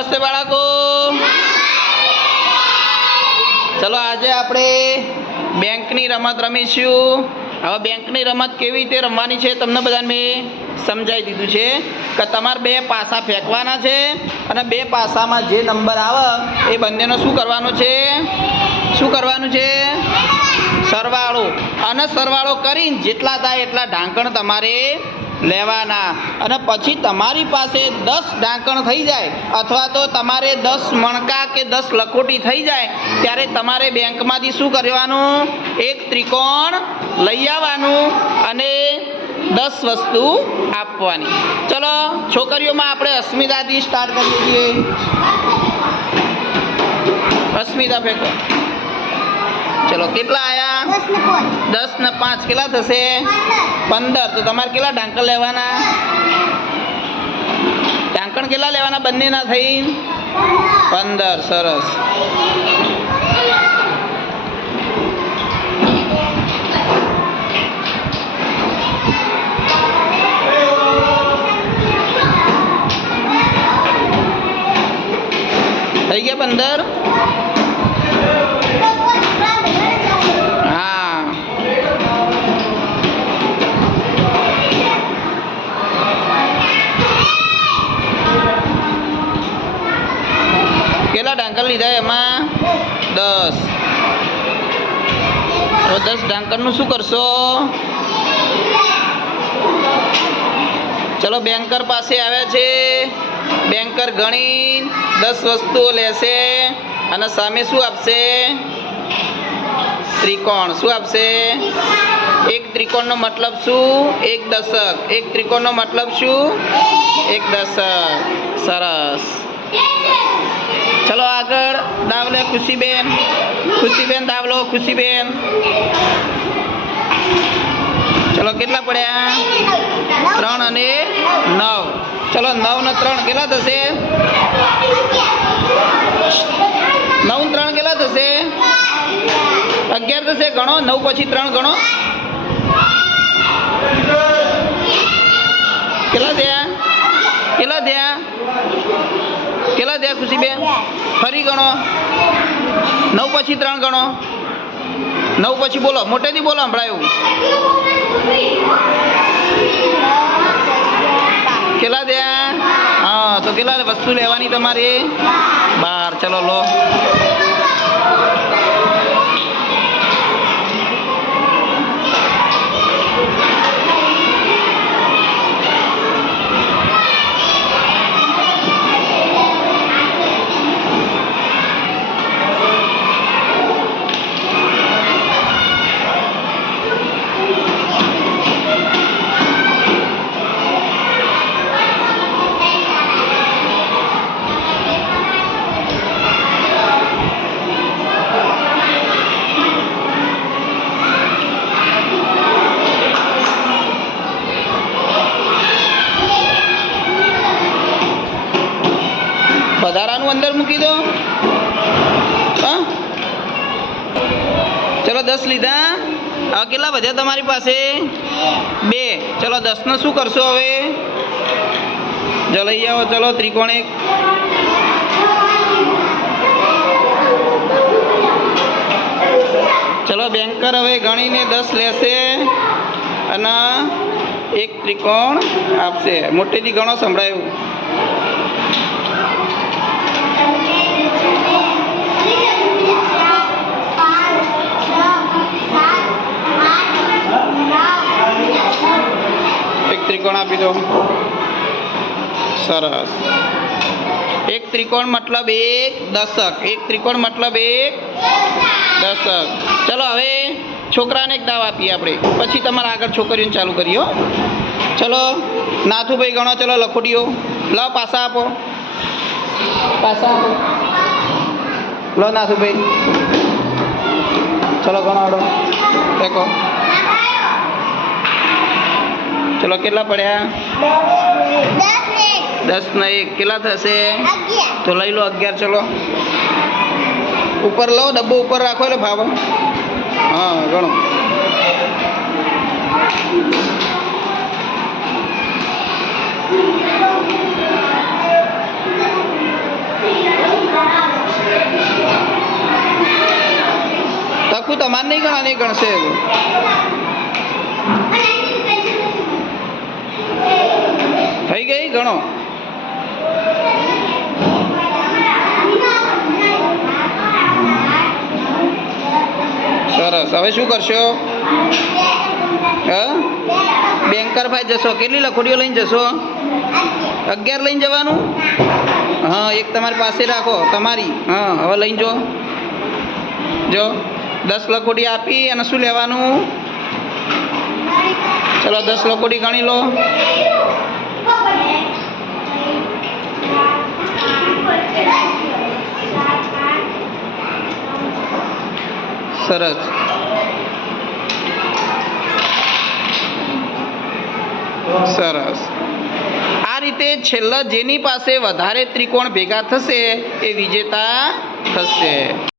નમસ્તે બાળકો. ચલો આજે આપણે બેંકની રમત રમીશું. હવે બેંકની રમત કેવી રીતે રમવાની છે તમને બધાને મેં સમજાવી દીધું છે કે તમારે બે પાસા ફેંકવાના છે અને બે પાસામાં જે નંબર આવે એ બંનેનો શું કરવાનું છે? શું કરવાનું છે? સરવાળો. અને સરવાળો કરીને જેટલા થાય એટલા ઢાંકણ તમારે લેવાના. અને પછી તમારી પાસે દસ ઢાંકણ થઈ જાય, અથવા તો તમારે દસ મણકા કે દસ લખોટી થઈ જાય, ત્યારે તમારે બેંકમાંથી શું કરવાનું? એક ત્રિકોણ લઈ આવવાનું અને દસ વસ્તુ આપવાની. ચલો, છોકરીઓમાં આપણે અસ્મિતાથી સ્ટાર્ટ કરીએ છીએ. અસ્મિતા ફેંકો. ચલો, કેટલા દસ ને પાંચ કેટલા થશે? પંદર. તો તમારે કેટલા ઢાંકણ લેવાના? ઢાંકણ કેટલા લેવાના? બંનેના થઈ પંદર. સરસ. કેટલા ડાંકર લીધા એમાં? દસ. તો દસ ઢાંકણનું શું કરશો? ચલો બેન્કર પાસે આવ્યા છે. બેન્કર ગણી દસ વસ્તુઓ લેશે અને સામે શું આપશે? ત્રિકોણ. શું આપશે? એક ત્રિકોણનો મતલબ શું? એક દશક. એક ત્રિકોણનો મતલબ શું? એક દશક. સરસ. ચલો આગળ દાવલે ખુશીબેન. ખુશીબેન દાવલો, ખુશીબેન. ચલો કેટલા પડ્યા? ત્રણ અને નવ. ચલો નવ ને ત્રણ કેટલા થશે? નવ ત્રણ કેટલા થશે? અગિયાર થશે ગણો, નવ પછી ત્રણ ગણો. કેટલા થયા કેટલા થયા થયા ખુશીબેન ફરી ગણો. નવ પછી ત્રણ ગણો. નવ પછી બોલો, મોટેથી બોલો હમણાં એવું. કેટલા થયા? હા, તો કેટલા વસ્તુ લેવાની તમારે? બાર, ચલો લો. મૂકી દો. ચલો દસ લીધા. હવે કેટલા વધ્યા તમારી પાસે? બે. ચલો દસનો શું કરશો હવે? જો આવો, ચલો ત્રિકોણ એક. ચલો બેન્કર હવે ગણીને દસ લેશે અને એક ત્રિકોણ આપશે. મોટેથી ગણો સંભળાયું. ત્રિકોણ આપી દો. સરસ. એક ત્રિકોણ મતલબ એક દશક. એક ત્રિકોણ મતલબ એક દશક. ચલો હવે છોકરાને એક દાવ આપીએ આપણે. પછી તમારે આગળ છોકરીઓને ચાલુ કરીએ ચલો નાથુભાઈ ગણો ચલો લખોટીઓ. લો પાસા આપો. પાસા આપો. લો નાથુભાઈ. ચલો ગણો આડો ફેંકો ચલો, કેટલા પડ્યા? દસ ને એક. કેટલા થશે? તો લઈ લો અગિયાર, ચલો. ઉપર લો ડબ્બો ઉપર રાખો એટલે ભાવ. હા, ગણો. તકું તમારે નહીં ગણવાની ગણશે. થઈ ગઈ ગણો. સરસ. હવે શું કરશો? હા? બેંકરભાઈ જશો. કેટલી લખોટીઓ લઈને જશો? અગિયાર લઈને જવાનું? હા, એક તમારી પાસે રાખો. તમારી. હા, હવે લઈને જો. જો. દસ લખોટી આપી અને શું લેવાનું? ચલો, દસ લખોટી ગણી લો. સરસ. સરસ. આ રીતે છેલ્લા જેની પાસે વધારે ત્રિકોણ ભેગા થશે એ વિજેતા થશે.